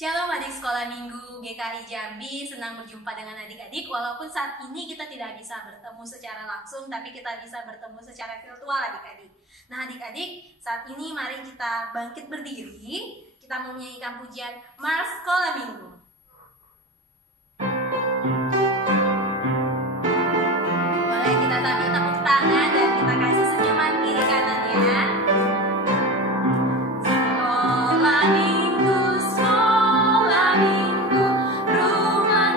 Shalom adik sekolah minggu GKI Jambi, senang berjumpa dengan adik-adik. Walaupun saat ini kita tidak bisa bertemu secara langsung, tapi kita bisa bertemu secara virtual adik-adik. Nah adik-adik, saat ini mari kita bangkit berdiri. Kita mau menyanyikan pujian Mars Sekolah Minggu. Boleh kita sambil tepuk tangan dan kita kasih senyuman kiri kanan ya. Sekolah minggu, sekolah minggu, rumah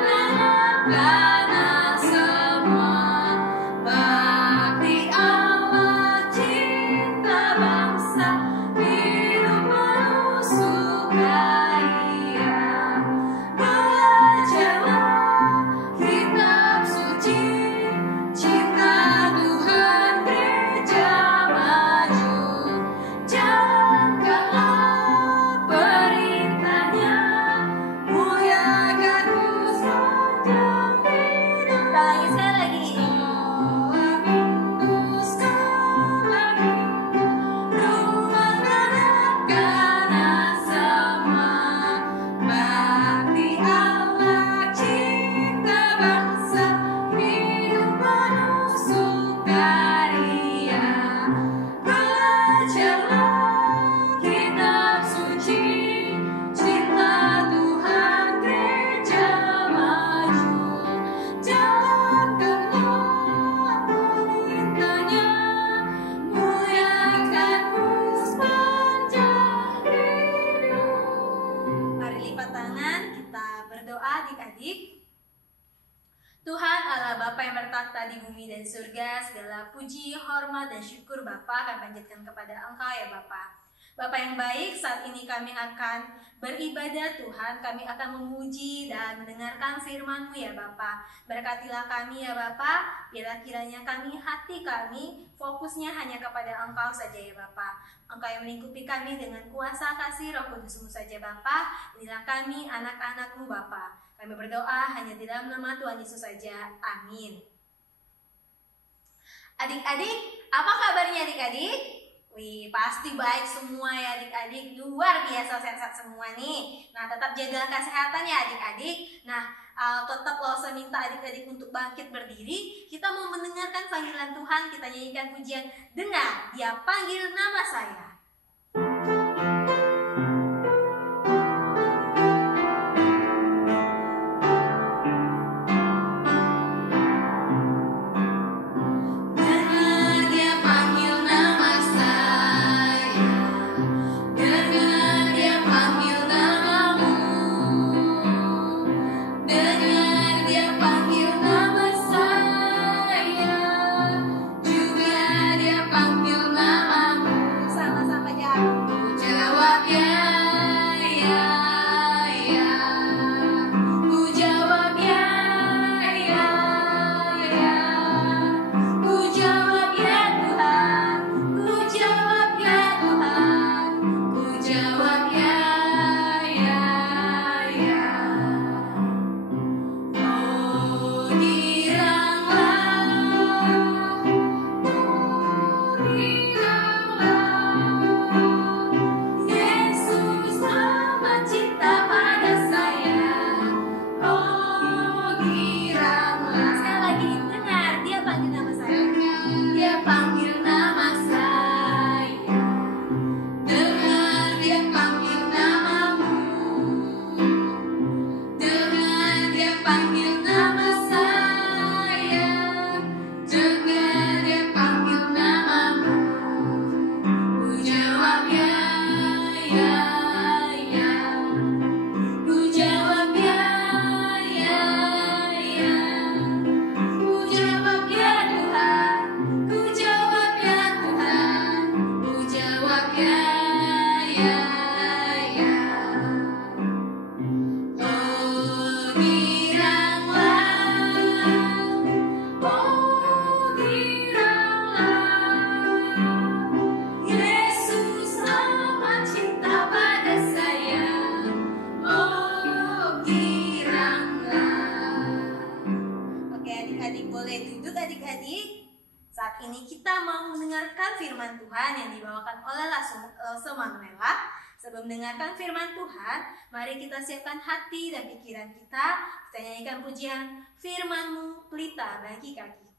anak-anak semua. Bakti Allah, cinta bangsa, hidup penuh sukaria. Bacalah kitab suci, cinta Tuhan gereja maju. Jalankanlah perintahnya, muliakan sepanjang hidup. Lagi sekali lagi. Sekolah minggu, rumah anak-anak semua. Bakti Allah, cinta bangsa, hidup penuh sukaria. Bacalah kitab suci, cinta Tuhan gereja maju. Jalankanlah perintahnya, muliakan sepanjang hidup. Mari lipat tangan, kita berdoa adik-adik. Tuhan Allah Bapa yang bertakhta di bumi dan surga, segala puji, hormat, dan syukur Bapa kami panjatkan kepada Engkau ya Bapa. Bapa yang baik, saat ini kami akan beribadah Tuhan, kami akan memuji dan mendengarkan firman-Mu ya Bapa. Berkatilah kami ya Bapa, biarlah kiranya hati kami fokusnya hanya kepada Engkau saja ya Bapa. Engkau yang melingkupi kami dengan kuasa kasih Roh Kudus-Mu saja Bapa. Inilah kami anak-anak-Mu Bapa. Kami berdoa hanya di dalam nama Tuhan Yesus saja. Amin. Adik-adik, apa kabarnya adik-adik? Wih, pasti baik semua ya adik-adik. Luar biasa sehat-sehat semua nih. Nah, tetap jaga kesehatan ya adik-adik. Nah, tetap Lose minta adik-adik untuk bangkit berdiri. Kita mau mendengarkan panggilan Tuhan. Kita nyanyikan pujian Dengar, Dia Panggil Nama Saya. Dengar Dia panggil nama saya, dengar Dia panggil namamu, dengar Dia panggil nama saya, juga Dia panggil namamu. Sama-sama jawab. Ku jawab ya, ya, ya. Ku jawab ya, ya, ya. Ku jawab ya Tuhan, ku jawab ya Tuhan, ku jawab ya, ya, ya. Oh giranglah, Yesus amat cinta pada saya. Oh giranglah. Sekali lagi, dengar Dia panggil nama saya. Dia panggil nama saya. Dengar Dia panggil namamu. Dengar Dia panggil nama saya. Dengar Dia panggil namamu. Ku jawab ya, ya, ya. Ku jawab ya, ya, ya. Ku jawab ya Tuhan, ku jawab ya Tuhan, ku jawab ya, ya, ya. Oh giranglah, Yesus amat cinta pada saya. Oh giranglah. Oke adik-adik, boleh duduk adik-adik. Saat ini kita mau mendengarkan firman Tuhan yang dibawakan oleh Lose Manuela. Sebelum mendengarkan firman Tuhan, mari kita siapkan hati dan pikiran kita. Kita nyanyikan pujian Firman-Mu pelita bagi kaki.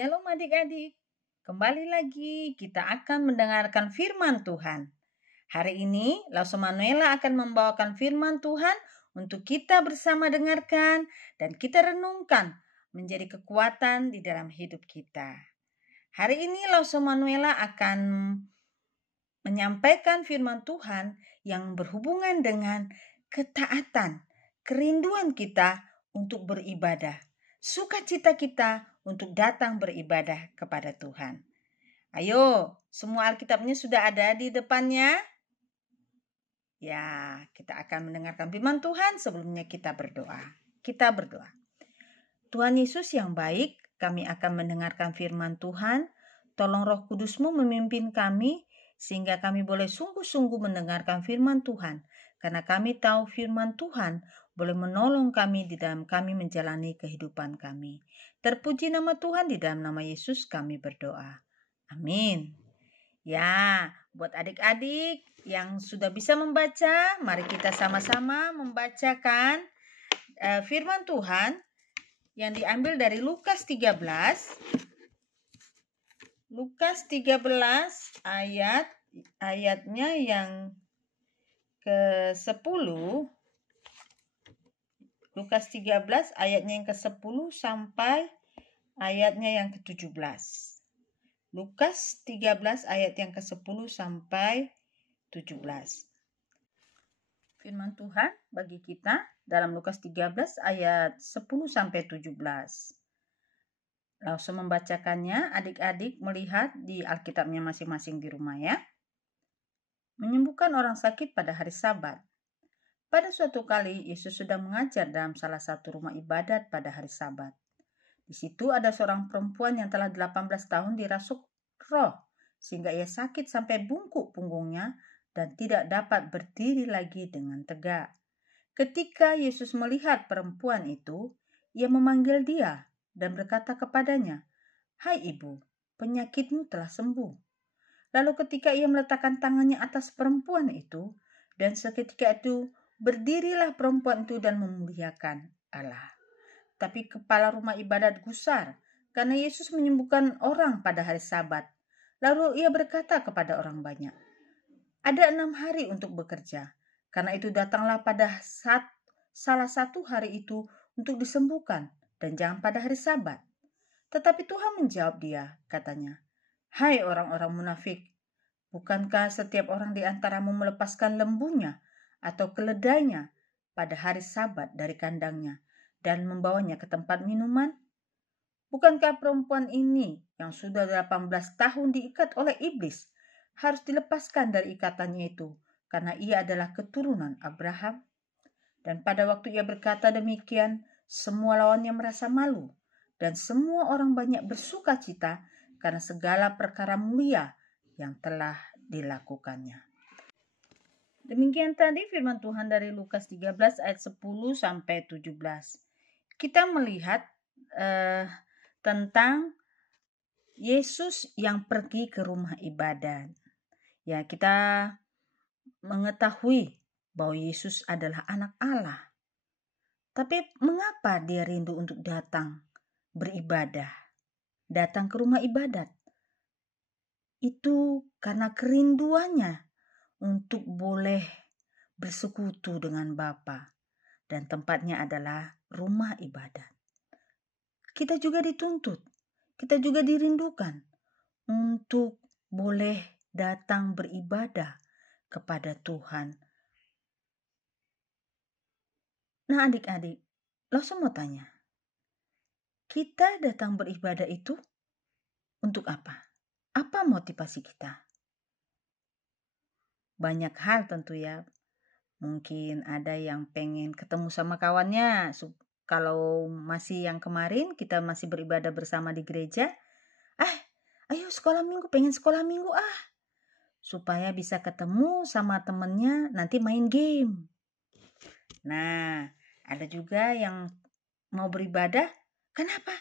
Shalom adik-adik, kembali lagi kita akan mendengarkan firman Tuhan. Hari ini Lauso Manuela akan membawakan firman Tuhan untuk kita bersama dengarkan dan kita renungkan menjadi kekuatan di dalam hidup kita. Hari ini Lauso Manuela akan menyampaikan firman Tuhan yang berhubungan dengan ketaatan, kerinduan kita untuk beribadah, sukacita kita untuk datang beribadah kepada Tuhan. Ayo, semua Alkitabnya sudah ada di depannya? Ya, kita akan mendengarkan firman Tuhan. Sebelumnya kita berdoa. Kita berdoa. Tuhan Yesus yang baik, kami akan mendengarkan firman Tuhan. Tolong Roh Kudus-Mu memimpin kami, sehingga kami boleh sungguh-sungguh mendengarkan firman Tuhan. Karena kami tahu firman Tuhan boleh menolong kami di dalam kami menjalani kehidupan kami. Terpuji nama Tuhan, di dalam nama Yesus kami berdoa. Amin. Ya, buat adik-adik yang sudah bisa membaca, mari kita sama-sama membacakan firman Tuhan yang diambil dari Lukas 13. Lukas 13 ayatnya yang ke-10. Lukas 13 ayatnya yang ke-10 sampai ayatnya yang ke-17. Lukas 13 ayat yang ke-10 sampai 17. Firman Tuhan bagi kita dalam Lukas 13 ayat 10-17. Langsung membacakannya, adik-adik melihat di Alkitabnya masing-masing di rumah ya. Menyembuhkan orang sakit pada hari Sabat. Pada suatu kali, Yesus sedang mengajar dalam salah satu rumah ibadat pada hari Sabat. Di situ ada seorang perempuan yang telah 18 tahun dirasuk roh, sehingga ia sakit sampai bungkuk punggungnya dan tidak dapat berdiri lagi dengan tegak. Ketika Yesus melihat perempuan itu, ia memanggil dia dan berkata kepadanya, "Hai ibu, penyakitmu telah sembuh." Lalu ketika ia meletakkan tangannya atas perempuan itu, dan seketika itu berdirilah perempuan itu dan memuliakan Allah. Tapi kepala rumah ibadat gusar karena Yesus menyembuhkan orang pada hari Sabat. Lalu ia berkata kepada orang banyak, "Ada 6 hari untuk bekerja. Karena itu datanglah pada salah satu hari itu untuk disembuhkan dan jangan pada hari Sabat." Tetapi Tuhan menjawab dia, katanya, "Hai orang-orang munafik, bukankah setiap orang di antaramu melepaskan lembunya atau keledainya pada hari Sabat dari kandangnya dan membawanya ke tempat minuman? Bukankah perempuan ini yang sudah 18 tahun diikat oleh iblis harus dilepaskan dari ikatannya itu karena ia adalah keturunan Abraham?" Dan pada waktu ia berkata demikian, semua lawannya merasa malu dan semua orang banyak bersuka cita karena segala perkara mulia yang telah dilakukannya. Demikian tadi firman Tuhan dari Lukas 13 ayat 10-17. Kita melihat tentang Yesus yang pergi ke rumah ibadat. Ya, kita mengetahui bahwa Yesus adalah anak Allah. Tapi mengapa dia rindu untuk datang beribadah, datang ke rumah ibadat? Itu karena kerinduannya untuk boleh bersekutu dengan Bapa, dan tempatnya adalah rumah ibadat. Kita juga dituntut, kita juga dirindukan untuk boleh datang beribadah kepada Tuhan. Nah adik-adik, langsung mau tanya, kita datang beribadah itu untuk apa? Apa motivasi kita? Banyak hal tentu ya. Mungkin ada yang pengen ketemu sama kawannya. Kalau masih yang kemarin kita masih beribadah bersama di gereja, ayo sekolah minggu, pengen sekolah minggu supaya bisa ketemu sama temennya nanti main game. Nah, ada juga yang mau beribadah, kenapa?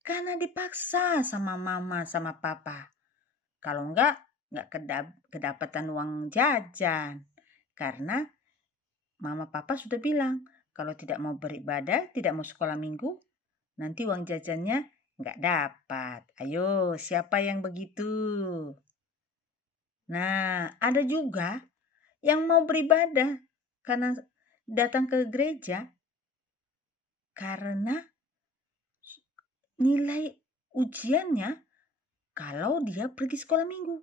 Karena dipaksa sama mama sama papa. Kalau enggak kedapatan uang jajan. Karena mama papa sudah bilang, kalau tidak mau beribadah, tidak mau sekolah minggu, nanti uang jajannya enggak dapat. Ayo, siapa yang begitu? Nah, ada juga yang mau beribadah karena datang ke gereja karena nilai ujiannya kalau dia pergi sekolah minggu.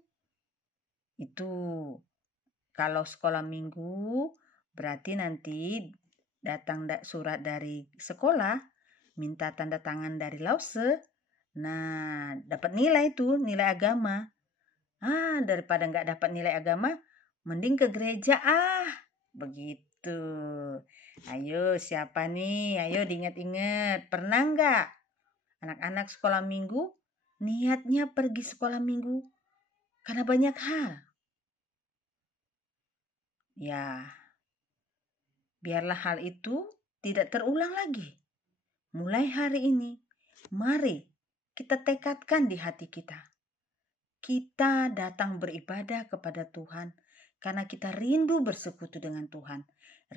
Itu kalau sekolah minggu berarti nanti datang surat dari sekolah, minta tanda tangan dari lause. Nah, dapat nilai itu, nilai agama. Daripada nggak dapat nilai agama, mending ke gereja begitu. Ayo, siapa nih? Ayo diingat-ingat. Pernah nggak anak-anak sekolah minggu niatnya pergi sekolah minggu karena banyak hal? Ya, biarlah hal itu tidak terulang lagi. Mulai hari ini, mari kita tekadkan di hati kita. Kita datang beribadah kepada Tuhan karena kita rindu bersekutu dengan Tuhan.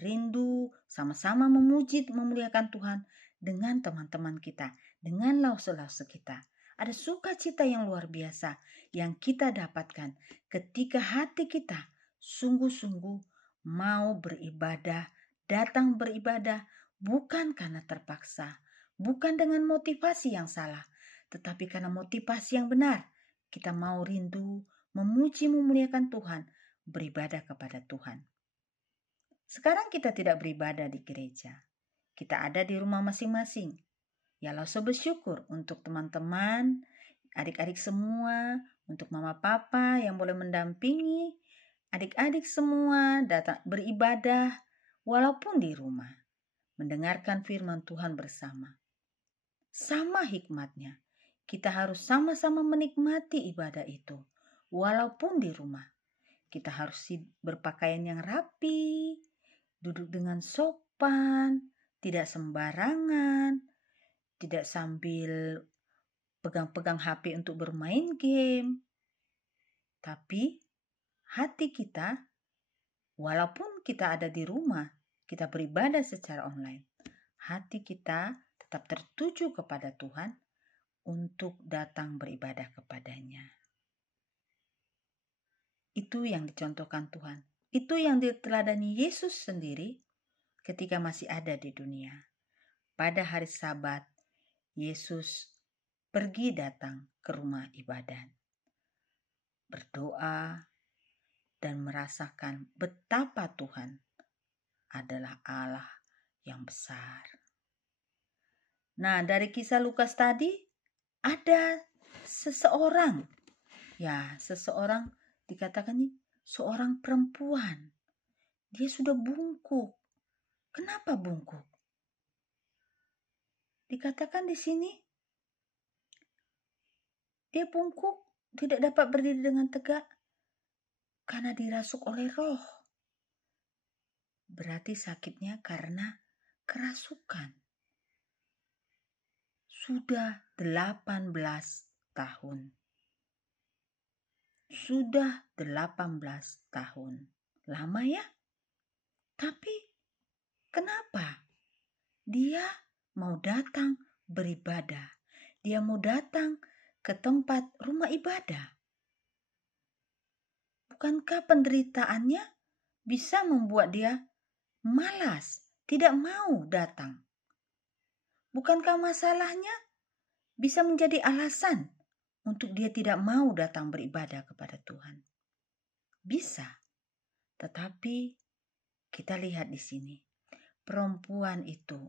Rindu sama-sama memuji, memuliakan Tuhan dengan teman-teman kita, dengan lause-lause kita. Ada sukacita yang luar biasa yang kita dapatkan ketika hati kita sungguh-sungguh mau beribadah, datang beribadah bukan karena terpaksa, bukan dengan motivasi yang salah, tetapi karena motivasi yang benar. Kita mau rindu, memuji, memuliakan Tuhan, beribadah kepada Tuhan. Sekarang kita tidak beribadah di gereja. Kita ada di rumah masing-masing. Ya langsung bersyukur untuk teman-teman, adik-adik semua, untuk mama papa yang boleh mendampingi adik-adik semua datang beribadah walaupun di rumah, mendengarkan firman Tuhan bersama. Sama hikmatnya, kita harus sama-sama menikmati ibadah itu walaupun di rumah. Kita harus berpakaian yang rapi, duduk dengan sopan, tidak sembarangan, tidak sambil pegang-pegang HP untuk bermain game. Tapi hati kita, walaupun kita ada di rumah, kita beribadah secara online, hati kita tetap tertuju kepada Tuhan untuk datang beribadah kepadanya. Itu yang dicontohkan Tuhan. Itu yang diteladani Yesus sendiri ketika masih ada di dunia. Pada hari Sabat, Yesus pergi datang ke rumah ibadat, berdoa, dan merasakan betapa Tuhan adalah Allah yang besar. Nah, dari kisah Lukas tadi ada seseorang dikatakan seorang perempuan. Dia sudah bungkuk. Kenapa bungkuk? Dikatakan di sini dia bungkuk, tidak dapat berdiri dengan tegak karena dirasuk oleh roh. Berarti sakitnya karena kerasukan. Sudah 18 tahun. Sudah 18 tahun. Lama ya? Tapi kenapa? Dia mau datang beribadah. Dia mau datang ke tempat rumah ibadah. Bukankah penderitaannya bisa membuat dia malas, tidak mau datang? Bukankah masalahnya bisa menjadi alasan untuk dia tidak mau datang beribadah kepada Tuhan? Bisa. Tetapi kita lihat di sini, perempuan itu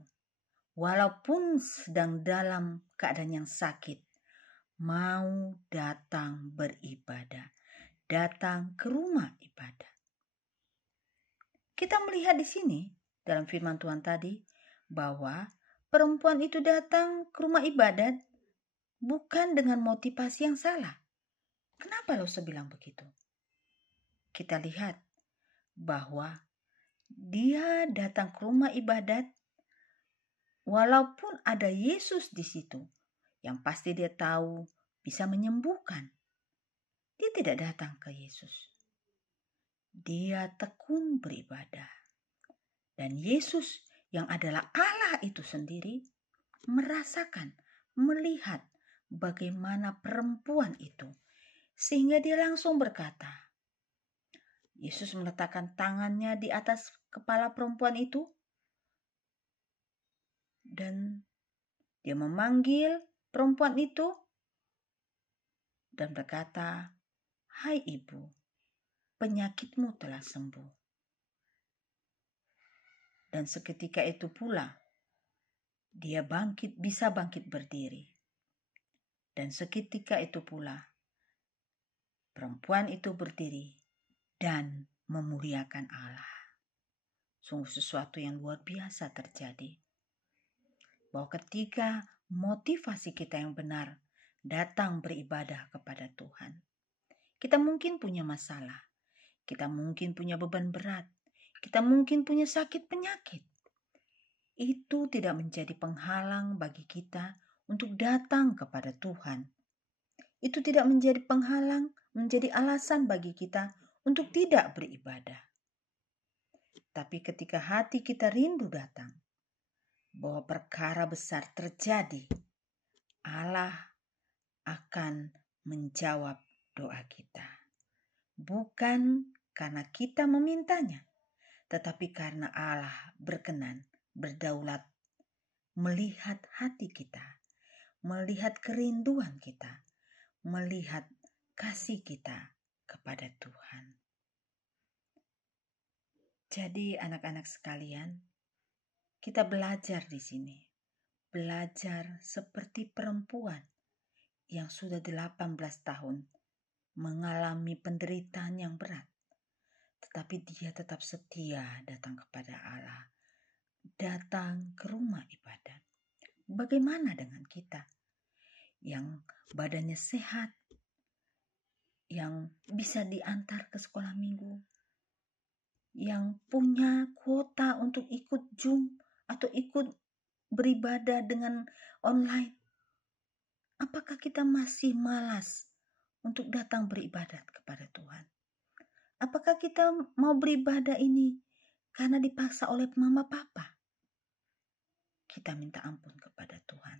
walaupun sedang dalam keadaan yang sakit, mau datang beribadah, datang ke rumah ibadah. Kita melihat di sini dalam firman Tuhan tadi bahwa perempuan itu datang ke rumah ibadat bukan dengan motivasi yang salah. Kenapa Lose bilang begitu? Kita lihat bahwa dia datang ke rumah ibadat walaupun ada Yesus di situ, yang pasti dia tahu bisa menyembuhkan. Dia tidak datang ke Yesus. Dia tekun beribadah. Dan Yesus yang adalah Allah itu sendiri merasakan, melihat bagaimana perempuan itu. Sehingga dia langsung berkata, Yesus meletakkan tangannya di atas kepala perempuan itu. Dan dia memanggil perempuan itu dan berkata, "Hai ibu, penyakitmu telah sembuh." Dan seketika itu pula, dia bisa bangkit berdiri. Dan seketika itu pula, perempuan itu berdiri dan memuliakan Allah. Sungguh sesuatu yang luar biasa terjadi. Bahwa ketika motivasi kita yang benar datang beribadah kepada Tuhan, kita mungkin punya masalah, kita mungkin punya beban berat, kita mungkin punya sakit penyakit. Itu tidak menjadi penghalang bagi kita untuk datang kepada Tuhan. Itu tidak menjadi penghalang, menjadi alasan bagi kita untuk tidak beribadah. Tapi ketika hati kita rindu datang, bahwa perkara besar terjadi, Allah akan menjawab doa kita. Bukan karena kita memintanya, tetapi karena Allah berkenan, berdaulat, melihat hati kita, melihat kerinduan kita, melihat kasih kita kepada Tuhan. Jadi anak-anak sekalian, kita belajar di sini. Belajar seperti perempuan yang sudah 18 tahun mengalami penderitaan yang berat. Tetapi dia tetap setia datang kepada Allah. Datang ke rumah ibadat. Bagaimana dengan kita yang badannya sehat, yang bisa diantar ke sekolah minggu, yang punya kuota untuk ikut Zoom atau ikut beribadah dengan online? Apakah kita masih malas untuk datang beribadat kepada Tuhan? Apakah kita mau beribadah ini karena dipaksa oleh mama papa? Kita minta ampun kepada Tuhan.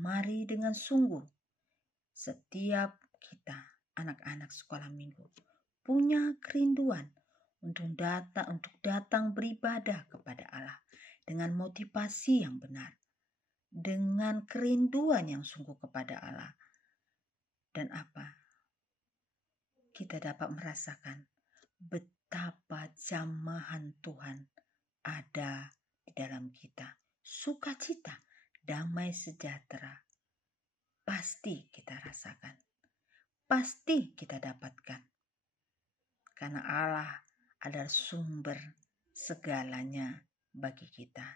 Mari dengan sungguh setiap kita anak-anak sekolah minggu punya kerinduan untuk datang beribadah kepada Allah dengan motivasi yang benar, dengan kerinduan yang sungguh kepada Allah. Dan kita dapat merasakan betapa jamahan Tuhan ada di dalam kita. Sukacita, damai sejahtera pasti kita rasakan, pasti kita dapatkan, karena Allah adalah sumber segalanya bagi kita.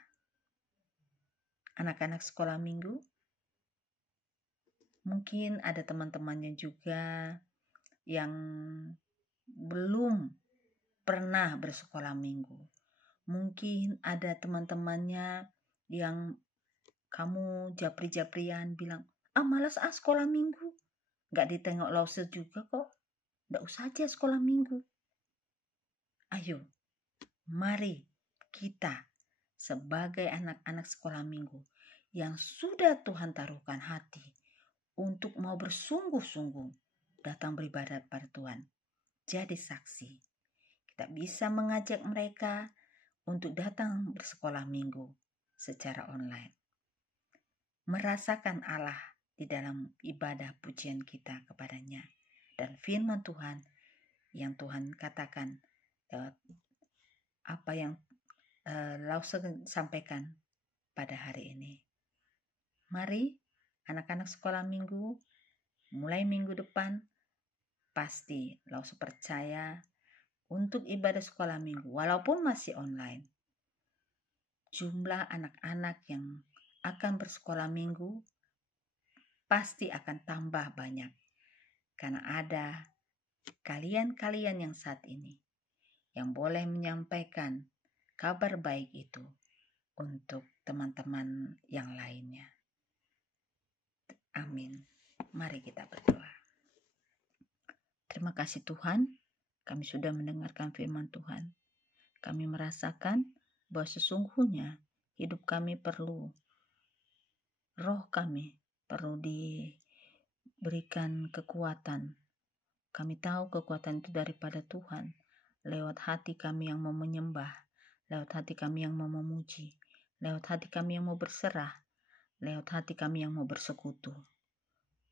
Anak-anak sekolah minggu, mungkin ada teman-temannya juga yang belum pernah bersekolah minggu. Mungkin ada teman-temannya yang kamu japri-japrian bilang, malas sekolah minggu. Gak ditengok lause juga kok. Gak usah aja sekolah minggu. Ayo, mari kita sebagai anak-anak sekolah minggu yang sudah Tuhan taruhkan hati untuk mau bersungguh-sungguh datang beribadat pada Tuhan, jadi saksi. Kita bisa mengajak mereka untuk datang bersekolah minggu secara online. Merasakan Allah di dalam ibadah pujian kita kepadanya. Dan firman Tuhan yang Tuhan katakan, apa yang Lause sampaikan pada hari ini. Mari anak-anak sekolah minggu, mulai minggu depan, pasti Lause percaya untuk ibadah sekolah minggu, walaupun masih online, jumlah anak-anak yang akan bersekolah minggu pasti akan tambah banyak. Karena ada kalian-kalian yang saat ini yang boleh menyampaikan kabar baik itu untuk teman-teman yang lainnya. Amin. Mari kita berdoa. Terima kasih Tuhan, kami sudah mendengarkan firman Tuhan. Kami merasakan bahwa sesungguhnya hidup kami perlu, roh kami perlu diberikan kekuatan. Kami tahu kekuatan itu daripada Tuhan, lewat hati kami yang mau menyembah, lewat hati kami yang mau memuji, lewat hati kami yang mau berserah, lewat hati kami yang mau bersekutu.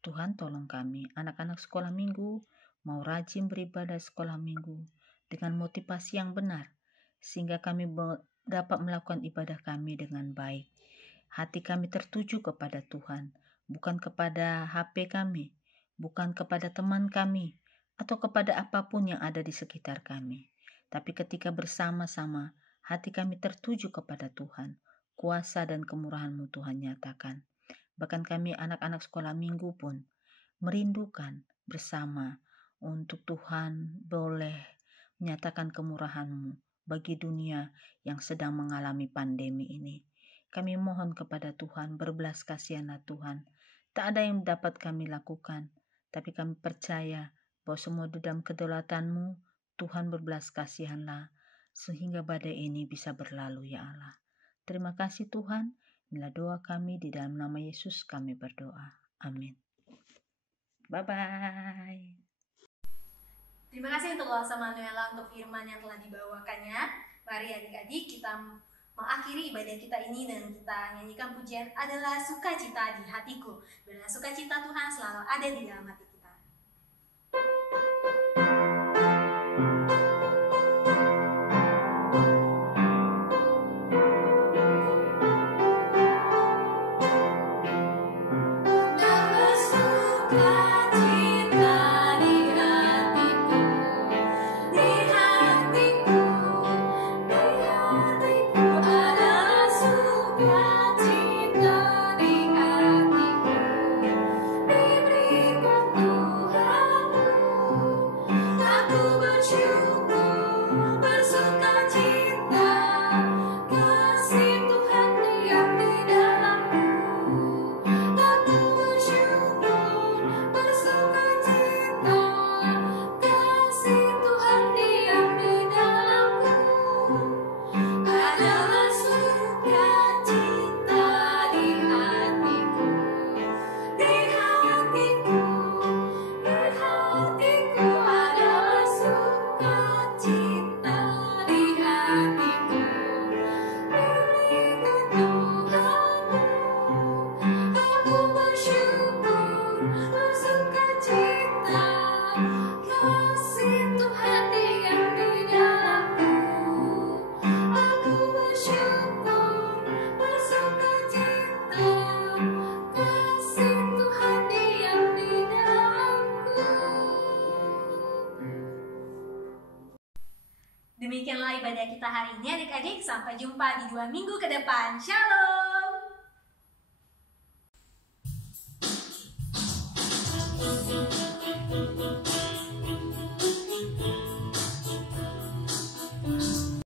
Tuhan tolong kami, anak-anak sekolah minggu, mau rajin beribadah sekolah minggu dengan motivasi yang benar, sehingga kami dapat melakukan ibadah kami dengan baik. Hati kami tertuju kepada Tuhan, bukan kepada HP kami, bukan kepada teman kami, atau kepada apapun yang ada di sekitar kami. Tapi ketika bersama-sama, hati kami tertuju kepada Tuhan, kuasa dan kemurahan-Mu Tuhan nyatakan. Bahkan kami anak-anak sekolah minggu pun merindukan bersama untuk Tuhan boleh menyatakan kemurahan-Mu bagi dunia yang sedang mengalami pandemi ini. Kami mohon kepada Tuhan, berbelas kasihanlah Tuhan. Tak ada yang dapat kami lakukan, tapi kami percaya bahwa semua di dalam kedaulatan-Mu, Tuhan berbelas kasihanlah, sehingga badai ini bisa berlalu ya Allah. Terima kasih Tuhan, inilah doa kami di dalam nama Yesus kami berdoa. Amin. Bye-bye. Terima kasih untuk Lause Manuela untuk firman yang telah dibawakannya. Mari adik-adik kita mengakhiri ibadah kita ini dan kita nyanyikan pujian adalah sukacita di hatiku. Bila sukacita Tuhan selalu ada di dalam hati kita. Demikianlah ibadah kita hari ini adik-adik. Sampai jumpa di 2 minggu ke depan. Shalom.